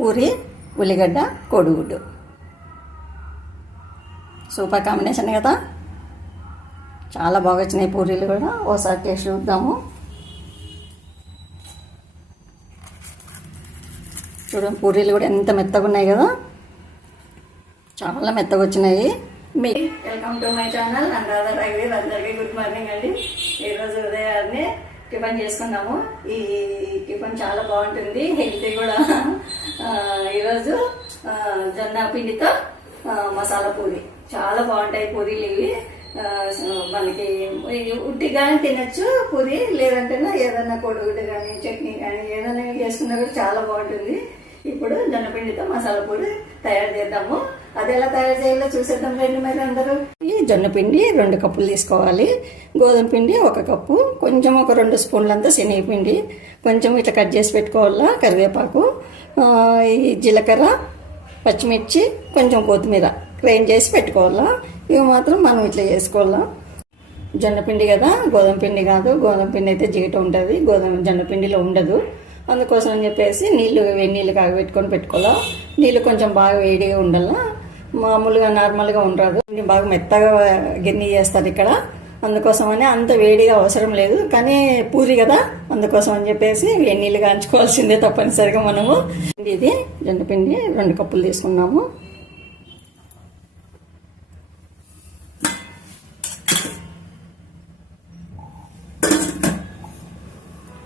పూరి ఉల్లిగడ్డ కోడిగుడ్డు. Super combination కదా? చాలా బాగా వచ్చినాయి పూరీలు కూడా. ఓసారి టేస్ట్ చూద్దాము. చూడండి పూరీలు కూడా ఎంత మెత్తగా ఉన్నాయి కదా? చాలా మెత్తగా వచ్చినాయి. మీ welcome to my channel Anuradha రఘువీర్ అందరికీ గుడ్ మార్నింగ్ అండి. ఈరోజు ఉదయాన్నే టిఫిన్ చేసుకున్నాము. ఈ టిఫిన్ చాలా బాగుంటుంది హెల్తీ కూడా. ఈరోజు జొన్న పిండితో మసాలా పూరి చాలా బాగుంటాయి పూరీలు ఇవి. మనకి ఉట్టి కానీ తినచ్చు పూరి లేదంటే ఏదైనా కోడిగుడ్డు కానీ చట్నీ కానీ ఏదైనా వేసుకున్నా కూడా చాలా బాగుంటుంది. ఇప్పుడు జొన్నపిండితో మసాలా పూరి తయారు చేద్దాము. అది ఎలా తయారు చేయాలో చూసేద్దాం రండి మరి అందరూ. ఈ జొన్నపిండి రెండు కప్పులు తీసుకోవాలి. గోధుమ పిండి ఒక కప్పు కొంచెం ఒక రెండు స్పూన్లంతా శనగపిండి కొంచెం ఇట్లా కట్ చేసి పెట్టుకోవాలా కరివేపాకు. ఈ జీలకర్ర పచ్చిమిర్చి కొంచెం కొత్తిమీర గ్రైండ్ చేసి పెట్టుకోవాలా? ఇవి మాత్రం మనం ఇట్లా చేసుకోవాలా? జొన్నపిండి కదా గోధుమ పిండి కాదు. గోధుమ పిండి అయితే జీట ఉంటుంది. గోధుమ జొన్నపిండిలో ఉండదు. అందుకోసం అని చెప్పేసి నీళ్ళు వేడి నీళ్ళు కాగబెట్టుకొని పెట్టుకోవాలా? నీళ్ళు కొంచెం బాగా వేడిగా ఉండాలా? మామూలుగా నార్మల్గా ఉండదు బాగా మెత్తగా గిన్నె చేస్తారు ఇక్కడ. అందుకోసమని అంత వేడిగా అవసరం లేదు. కానీ పూరి కదా అందుకోసం అని చెప్పేసి వేడి నీళ్ళు కాంచుకోవాల్సిందే తప్పనిసరిగా మనము. ఇది జొన్నపిండి రెండు కప్పులు తీసుకున్నాము.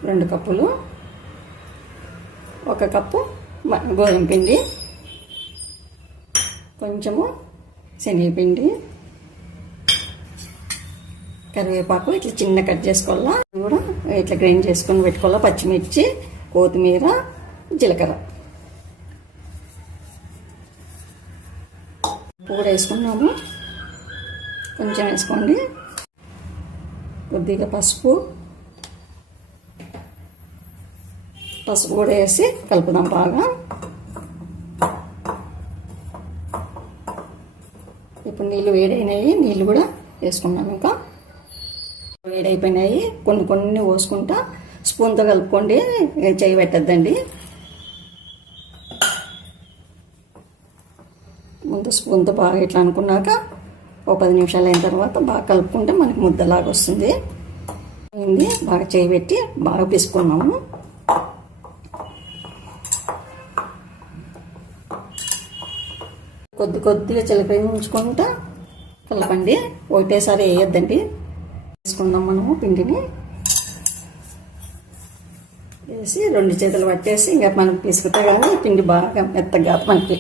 రెండు కప్పులు. ఒక కప్పు గోధుమ పిండి. కొంచెము శనగపిండి. కరివేపాకు ఇట్లా చిన్న కట్ చేసుకోవాలా. కూడా ఇట్లా గ్రైండ్ చేసుకొని పెట్టుకోవాలా. పచ్చిమిర్చి కొత్తిమీర జీలకర్ర. ఉప్పు కూడా వేసుకున్నాము. కొంచెం వేసుకోండి. కొద్దిగా పసుపు. పసుపు కూడా వేసి కలుపుదాం బాగా. ఇప్పుడు నీళ్ళు వేడైనాయి. నీళ్ళు కూడా వేసుకున్నాం ఇంకా. వేడైపోయినాయి. కొన్ని కొన్ని పోసుకుంటా స్పూన్తో కలుపుకోండి. చేయి పెట్టద్దండి. ముందు స్పూన్తో బాగా ఇట్లా అనుకున్నాక ఒక పది నిమిషాలు అయిన తర్వాత బాగా కలుపుకుంటే మనకి ముద్దలాగా వస్తుంది. అయింది. బాగా చేయి పెట్టి బాగా పిసుకున్నాము. కొద్ది కొద్దిగా చిలకరించుకుంటా కలపండి. ఒకటేసారి వేయొద్దండి. వేసుకుందాం మనము పిండిని. వేసి రెండు చేతులు పట్టేసి ఇంకా మనం పిసుకుతే కానీ పిండి బాగా మెత్తగా మనకి.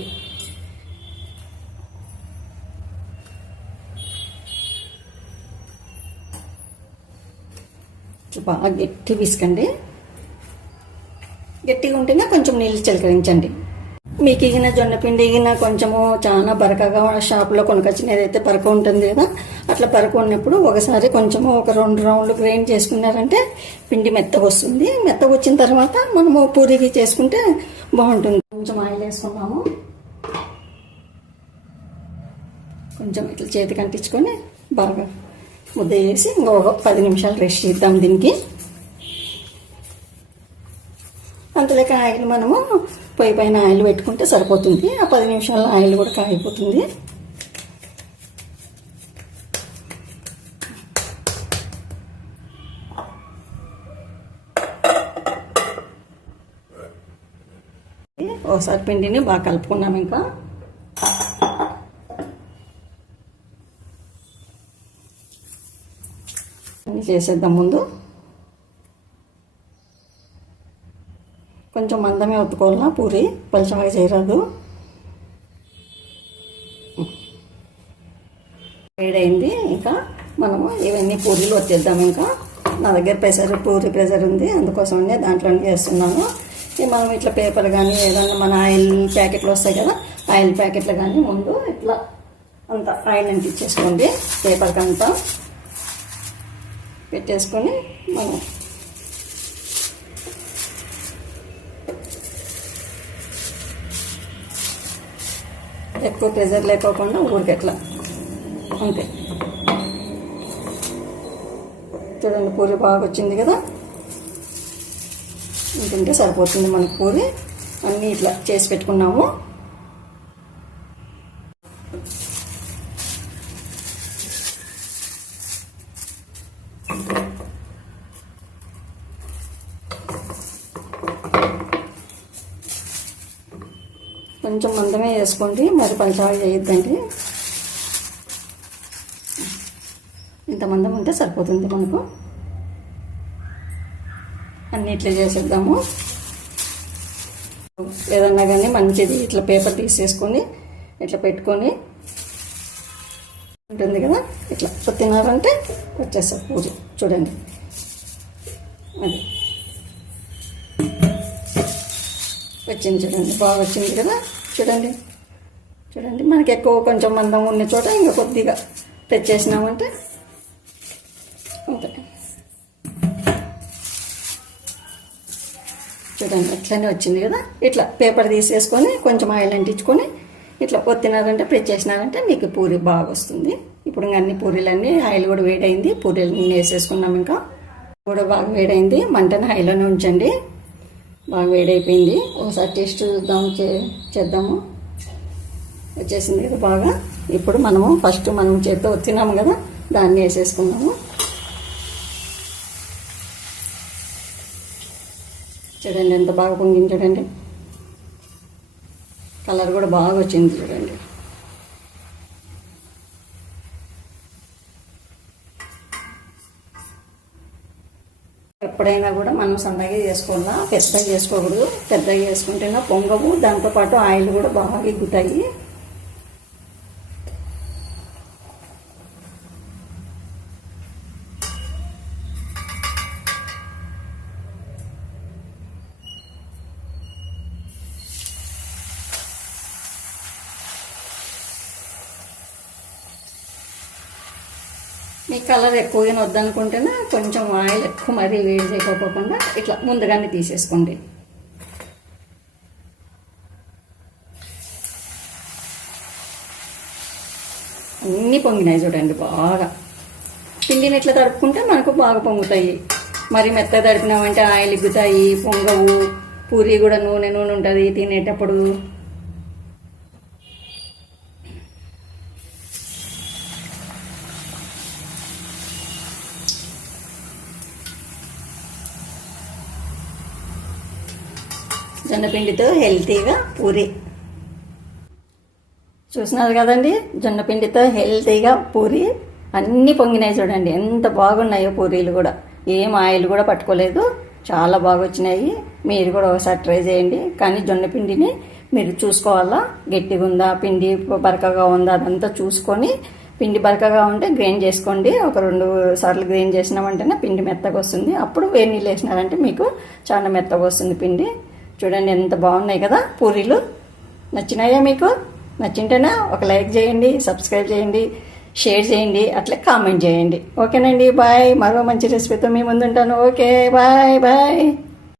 బాగా గట్టి పిసుకండి గట్టిగా ఉంటేనే కొంచెం నీళ్ళు చిలకరించండి. మీకు ఇగిన జొన్న పిండి ఇగిన కొంచెము చాలా బరకగా షాప్లో కొనుకొచ్చినది అయితే పరక ఉంటుంది కదా. అట్లా పరక ఉన్నప్పుడు ఒకసారి కొంచెము ఒక రెండు రౌండ్లు గ్రైండ్ చేసుకున్నారంటే పిండి మెత్తగా వస్తుంది. మెత్తగా వచ్చిన తర్వాత మనము పూరికి చేసుకుంటే బాగుంటుంది. కొంచెం ఆయిల్ వేసుకున్నాము కొంచెం ఇట్లా చేతికి అంటించుకొని బాగా ముద్ద వేసి ఇంకొక పది నిమిషాలు రెస్ట్ చేద్దాం దీనికి. అంతలేక ఆయిల్ మనము పొయ్యి పైన ఆయిల్ పెట్టుకుంటే సరిపోతుంది. ఆ పది నిమిషాల్లో ఆయిల్ కూడా కాగిపోతుంది ఒకసారి పిండిని బాగా కలుపుకున్నాం ఇంకా. చేసేద్దాం ముందు. కొంచెం మందమే ఒత్తుకోవాలా పూరి పలుచగా చేయరాదు. వేడైంది ఇంకా మనము ఇవన్నీ పూరీలు వచ్చేద్దాం ఇంకా. నా దగ్గర ప్రెషర్ పూరి ప్రెషర్ ఉంది అందుకోసమనే దాంట్లోనే చేస్తున్నాను మనం ఇట్లా పేపర్ కానీ ఏదైనా మన ఆయిల్ ప్యాకెట్లు వస్తాయి కదా ఆయిల్ ప్యాకెట్లు కానీ ముందు ఇట్లా అంత ఆయిల్ అంటించేసుకోండి పేపర్కి అంతా పెట్టేసుకొని మనం ఎక్కువ ప్రెజర్ లేకోకుండా ఊరికెట్లా అంతే. చూడండి పూరి బాగా వచ్చింది కదా? ఇంకంటే సరిపోతుంది మన పూరి. అన్నీ ఇట్లా చేసి పెట్టుకున్నాము కొంచెం మందమే వేసుకోండి. మరి పంచదార వేయొద్దండి. ఇంత మందం ఉంటే సరిపోతుంది మనకు. అన్ని ఇట్లా చేసేద్దాము. ఏదన్నా కానీ మంచిది ఇట్లా పేపర్ తీసేసుకొని ఇట్లా పెట్టుకొని ఉంటుంది కదా? ఇట్లా తిన్నారంటే వచ్చేస్తారు పూజ. చూడండి. అది. వచ్చింది చూడండి. బాగా వచ్చింది కదా? చూడండి. చూడండి మనకి ఎక్కువ కొంచెం మందం ఉన్న చోట ఇంకా కొద్దిగా తెచ్చేసినామంటే అంతే. చూడండి అట్లనే వచ్చింది కదా? ఇట్లా పేపర్ తీసేసుకొని కొంచెం ఆయిల్ అంటించుకొని ఇట్లా ఒత్తినారంటే ప్రెస్ చేసినారంటే మీకు పూరి బాగా వస్తుంది. ఇప్పుడు ఇంకా అన్ని పూరీలన్నీ ఆయిల్ కూడా వేడైంది పూరీలు వేసేసుకున్నాం ఇంకా. కూడా బాగా వేడైంది మంటను హైలోనే ఉంచండి. బాగా వేడైపోయింది ఒకసారి టేస్ట్ చూద్దాం చే చేద్దాము. వచ్చేసింది. ఇది బాగా ఇప్పుడు మనము ఫస్ట్ మనం చేత్తో వచ్చినాము కదా దాన్ని వేసేసుకున్నాము చూడండి ఎంత బాగా పొంగింది చూడండి. కలర్ కూడా బాగా వచ్చింది చూడండి. ఎప్పుడైనా కూడా మనం సన్నగా చేసుకోవాలా పెద్దగా చేసుకోకూడదు పెద్దగా చేసుకుంటేనే పొంగవు. దాంతోపాటు ఆయిల్ కూడా బాగా ఎగ్గుతాయి ఈ కలర్ ఎక్కువగా వద్దనుకుంటేనే కొంచెం ఆయిల్ ఎక్కువ మరీ వేడి చేయకపోకుండా ఇట్లా ముందుగానే తీసేసుకోండి. అన్నీ పొంగినాయి చూడండి బాగా. పిండిని ఇట్లా తడుపుకుంటే మనకు బాగా పొంగుతాయి. మరి మెత్తగా తడిపినామంటే ఆయిల్ ఇగ్గుతాయి పొంగవు పూరి కూడా నూనె నూనె ఉంటుంది తినేటప్పుడు. జొన్నపిండితో హెల్తీగా పూరి. చూసినారు కదండి? జొన్నపిండితో హెల్తీగా పూరి. అన్నీ పొంగినాయి చూడండి. ఎంత బాగున్నాయో పూరీలు కూడా. ఏం ఆయిల్ కూడా పట్టుకోలేదు. చాలా బాగా వచ్చినాయి మీరు కూడా ఒకసారి ట్రై చేయండి. కానీ జొన్నపిండిని మీరు చూసుకోవాలా? గట్టిగా ఉందా పిండి బరకగా ఉందా? అదంతా చూసుకొని పిండి బరకగా ఉంటే గ్రైండ్ చేసుకోండి. ఒక రెండు సార్లు గ్రైండ్ చేసినామంటేనే పిండి మెత్తగా వస్తుంది అప్పుడు వేడి నీళ్ళు వేసినారంటే మీకు చాలా మెత్తగా వస్తుంది పిండి. చూడండి ఎంత బాగున్నాయి కదా పూరీలు. నచ్చినాయా మీకు? నచ్చింటేనా ఒక లైక్ చేయండి సబ్స్క్రైబ్ చేయండి షేర్ చేయండి అట్లా కామెంట్ చేయండి. ఓకేనండి బాయ్. మరో మంచి రెసిపీతో మీ ముందుంటాను. Okay bye bye.